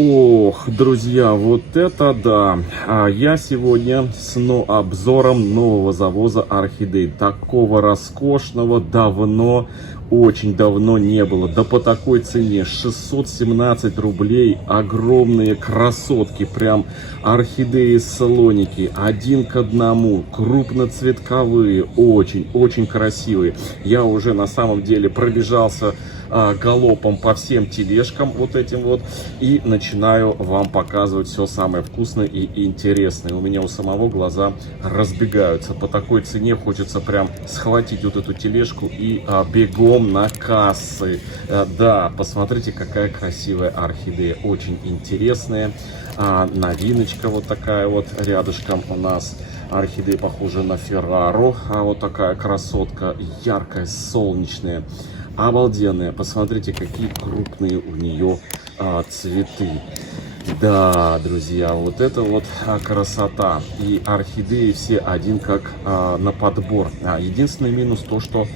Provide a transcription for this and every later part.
Ох, друзья, вот это да! Я сегодня с обзором нового завоза Орхидей. Такого роскошного давно, очень давно не было. Да по такой цене, 617 рублей, огромные красотки, прям орхидеи салоники, один к одному, крупноцветковые, очень красивые. Я уже на самом деле пробежался галопом по всем тележкам вот этим вот и начинаю вам показывать все самое вкусное и интересное. У меня у самого глаза разбегаются. По такой цене хочется прям схватить вот эту тележку и бегом на кассы. Да, посмотрите, какая красивая орхидея, очень интересная. Новиночка вот такая вот рядышком у нас. Орхидея похожа на Феррару, вот такая красотка, яркая, солнечная. Обалденная, посмотрите, какие крупные у нее цветы. Да, друзья, вот это вот красота. И орхидеи все один как на подбор. Единственный минус то, что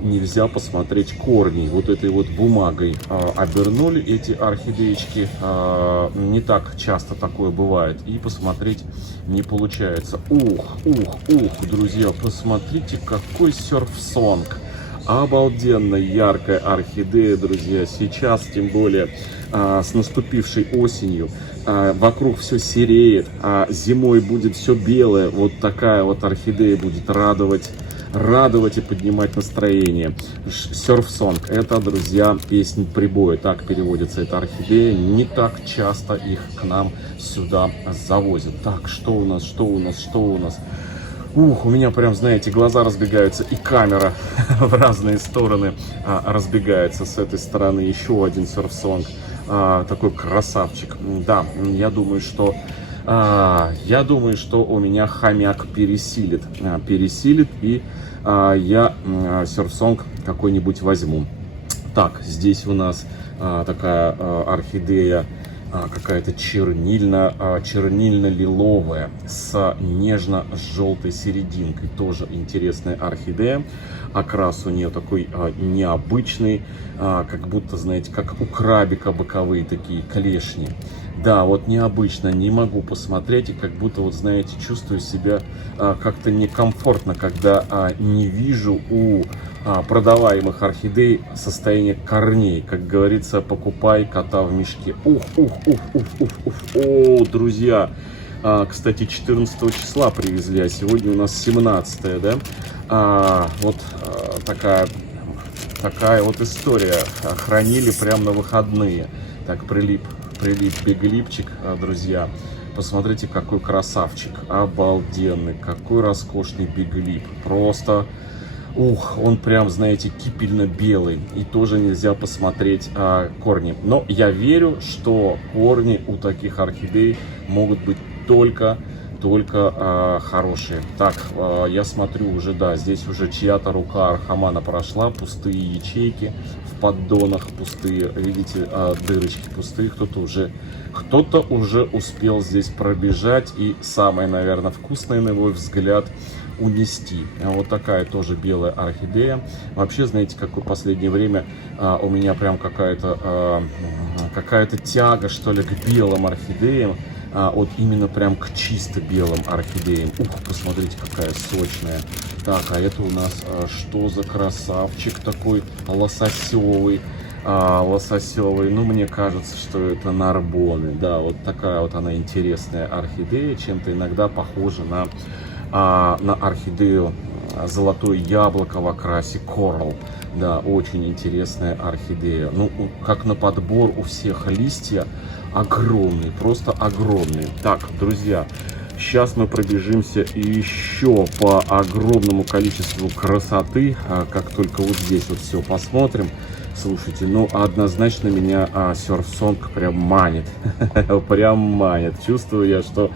нельзя посмотреть корни. Вот этой вот бумагой обернули эти орхидеечки. Не так часто такое бывает. И посмотреть не получается. Ух, друзья, посмотрите, какой серф-сонг. Обалденно яркая орхидея, друзья. Сейчас, тем более, с наступившей осенью, вокруг все сереет, зимой будет все белое. Вот такая вот орхидея будет радовать и поднимать настроение. Серф-сонг — это, друзья, песня прибоя. Так переводится эта орхидея. Не так часто их к нам сюда завозят. Так, что у нас? Ух, у меня прям, знаете, глаза разбегаются, и камера в разные стороны разбегается. С этой стороны еще один серф-сонг, такой красавчик. Да, я думаю, что у меня хомяк пересилит, и я серф-сонг какой-нибудь возьму. Так, здесь у нас такая орхидея, какая-то чернильно-лиловая с нежно-желтой серединкой. Тоже интересная орхидея. Окрас у нее такой необычный, как будто, знаете, как у крабика боковые такие клешни. Да, вот необычно, не могу посмотреть, и как будто, вот знаете, чувствую себя как-то некомфортно, когда не вижу у продаваемых орхидей состояние корней. Как говорится, покупай кота в мешке. О, друзья, кстати, 14 числа привезли, а сегодня у нас 17, да? Вот такая вот история. Хранили прямо на выходные. Так, прилип биглипчик, друзья. Посмотрите, какой красавчик, обалденный, какой роскошный биглип. Просто, он прям, знаете, кипельно-белый. И тоже нельзя посмотреть корни. Но я верю, что корни у таких орхидей могут быть только хорошие. Так, я смотрю уже, да, здесь уже чья-то рука архамана прошла, пустые ячейки в поддонах, пустые, видите, дырочки пустые, кто-то уже успел здесь пробежать и самое, наверное, вкусное, на мой взгляд, унести. Вот такая тоже белая орхидея. Вообще, знаете, какое последнее время у меня прям какая-то тяга, что ли, к белым орхидеям. Вот именно прям к чисто белым орхидеям. Посмотрите, какая сочная. Так, а это у нас что за красавчик такой лососевый? Ну, мне кажется, что это нарбоны. Да, вот такая вот она интересная орхидея, чем-то иногда похожа на орхидею золотое яблоко в окрасе Coral. Да, очень интересная орхидея. Ну, как на подбор, у всех листья огромные, просто огромные. Так, друзья, сейчас мы пробежимся еще по огромному количеству красоты. Как только вот здесь вот все посмотрим. Слушайте, ну однозначно меня серф-сонг прям манит. Прям манит. Чувствую я, что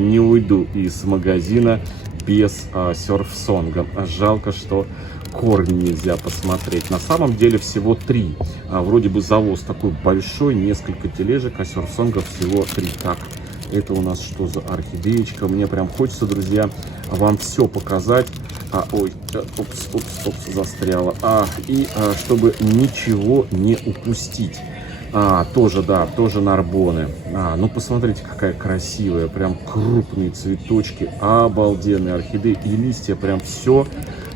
не уйду из магазина без серф-сонга. Жалко, что корни нельзя посмотреть. На самом деле всего 3. Вроде бы завоз такой большой, несколько тележек, а серф-сонгов всего 3. Так, это у нас что за орхидеечка? Мне прям хочется, друзья, вам все показать. Упс, застряла. Чтобы ничего не упустить. Тоже, да, тоже нарбоны. Ну посмотрите, какая красивая, прям крупные цветочки, обалденные орхидеи. И листья прям все,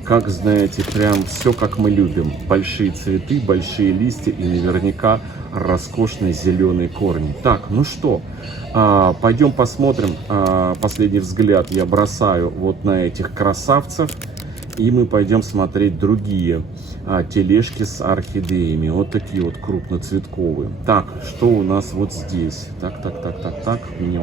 как знаете, прям все, как мы любим. Большие цветы, большие листья и наверняка роскошные зеленые корни. Так, ну что, пойдем посмотрим. Последний взгляд я бросаю вот на этих красавцев. И мы пойдем смотреть другие тележки с орхидеями. Вот такие вот крупноцветковые. Так, что у нас вот здесь? Так. У меня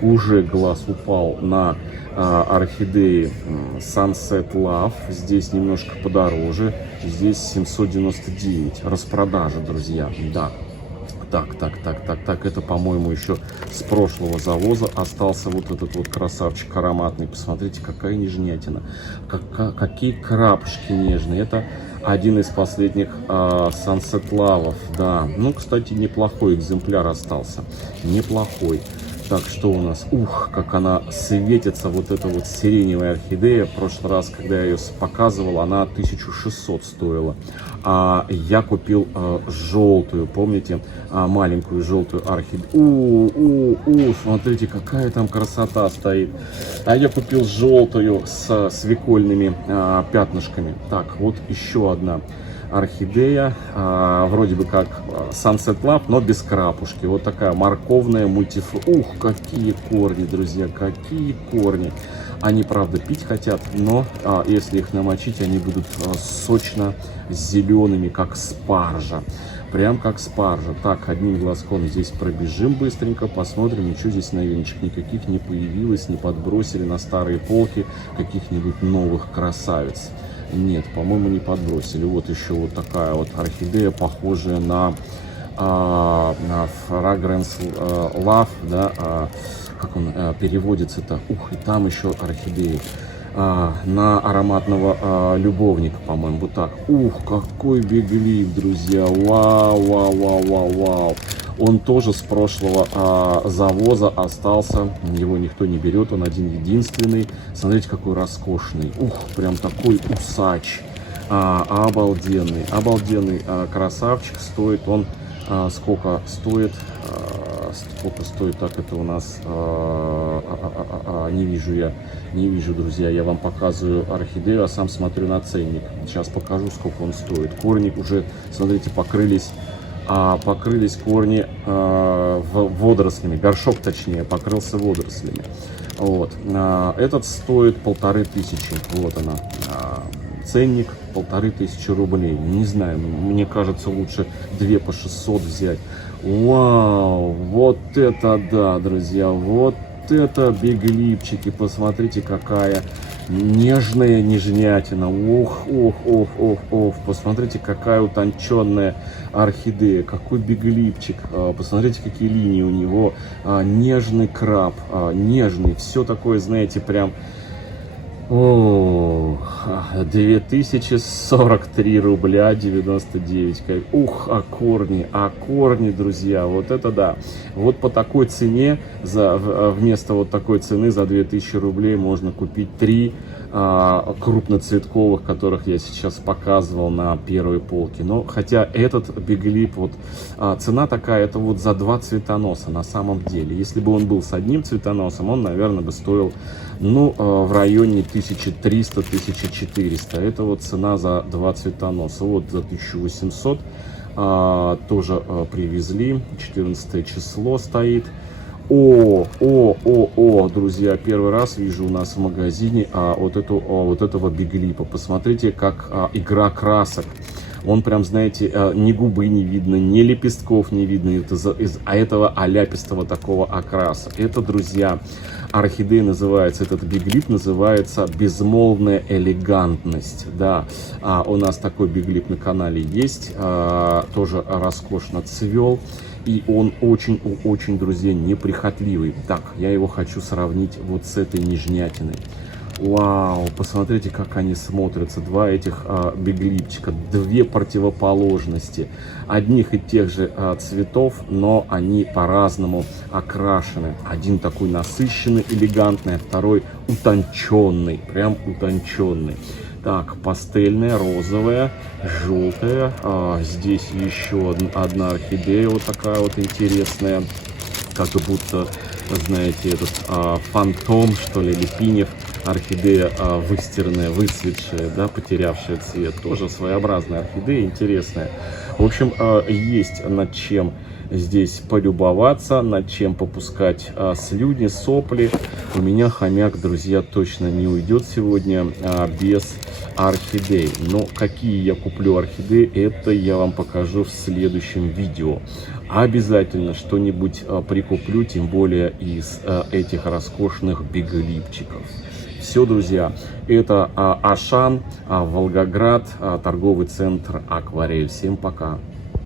уже глаз упал на орхидеи Sunset Love. Здесь немножко подороже. Здесь 799. Распродажа, друзья. Да. Так, это, по-моему, еще с прошлого завоза остался вот этот вот красавчик ароматный. Посмотрите, какая нежнятина, какие крапушки нежные. Это один из последних Sunset Love'ов, да. Ну, кстати, неплохой экземпляр остался, неплохой. Так, что у нас? Ух, как она светится, вот эта вот сиреневая орхидея. В прошлый раз, когда я ее показывал, она 1600 стоила. А я купил желтую, помните, маленькую желтую орхидею. Смотрите, какая там красота стоит. А я купил желтую с свекольными пятнышками. Так, вот еще одна орхидея, вроде бы как Sunset Love, но без крапушки. Вот такая морковная мультифлора. Ух, какие корни, друзья, какие корни. Они, правда, пить хотят, но если их намочить, они будут сочно зелеными, как спаржа. Прям как спаржа. Так, одним глазком здесь пробежим быстренько, посмотрим, ничего здесь новиночек никаких не появилось, не подбросили на старые полки каких-нибудь новых красавиц. Нет, по-моему, не подбросили. Вот еще вот такая вот орхидея, похожая на Fragrance Love, да, как он переводится-то. Ух, и там еще орхидеи. На ароматного любовника, по-моему, вот так. Ух, какой биглип, друзья. Вау. Он тоже с прошлого завоза остался. Его никто не берет, он один-единственный. Смотрите, какой роскошный. Ух, прям такой усач. Обалденный красавчик. Стоит он, сколько стоит? Сколько стоит? Так, это у нас не вижу, друзья. Я вам показываю орхидею, а сам смотрю на ценник. Сейчас покажу, сколько он стоит. Корни уже, смотрите, покрылись корни водорослями. Горшок, точнее, покрылся водорослями. Вот. Этот стоит 1500. Вот она. Ценник 1500 рублей. Не знаю, мне кажется, лучше 2 по 600 взять. Вау, вот это да, друзья, вот это биглипчики. Посмотрите, какая нежная нежнятина. Ох. Посмотрите, какая утонченная орхидея. Какой биглипчик. Посмотрите, какие линии у него. Нежный краб, нежный. Все такое, знаете, прям... 2043 рубля 99 копеек. Ух, корни, друзья, вот это да. Вот по такой цене, вместо вот такой цены за 2000 рублей можно купить 3 крупноцветковых, которых я сейчас показывал на первой полке. Но хотя этот биглип, вот цена такая, это вот за 2 цветоноса на самом деле. Если бы он был с одним цветоносом, он, наверное, бы стоил, ну, в районе 1300-1400. Это вот цена за 2 цветоноса. Вот за 1800 тоже привезли. 14 число стоит. Друзья, первый раз вижу у нас в магазине вот этого биглипа. Посмотрите, как игра красок. Он прям, знаете, ни губы не видно, ни лепестков не видно из-за этого аляпистого такого окраса. Это, друзья, орхидея называется, этот биглип называется «Безмолвная элегантность». Да, у нас такой биглип на канале есть, тоже роскошно цвел. И он очень, друзья, неприхотливый. Так, я его хочу сравнить вот с этой нежнятиной. Вау, посмотрите, как они смотрятся. Два этих биглипчика, две противоположности. Одних и тех же цветов, но они по-разному окрашены. Один такой насыщенный, элегантный, а второй утонченный, прям утонченный. Так, пастельная, розовая, желтая. Здесь еще одна орхидея вот такая вот интересная. Как будто, знаете, этот фантом, что ли, или пинев. Орхидея выстиранная, выцветшая, да, потерявшая цвет. Тоже своеобразная орхидея, интересная. В общем, есть над чем здесь полюбоваться, над чем попускать слюни, сопли. У меня хомяк, друзья, точно не уйдет сегодня без орхидей. Но какие я куплю орхидеи, это я вам покажу в следующем видео. Обязательно что-нибудь прикуплю, тем более из этих роскошных биглипчиков. Все, друзья, это Ашан, Волгоград, торговый центр Акварель. Всем пока!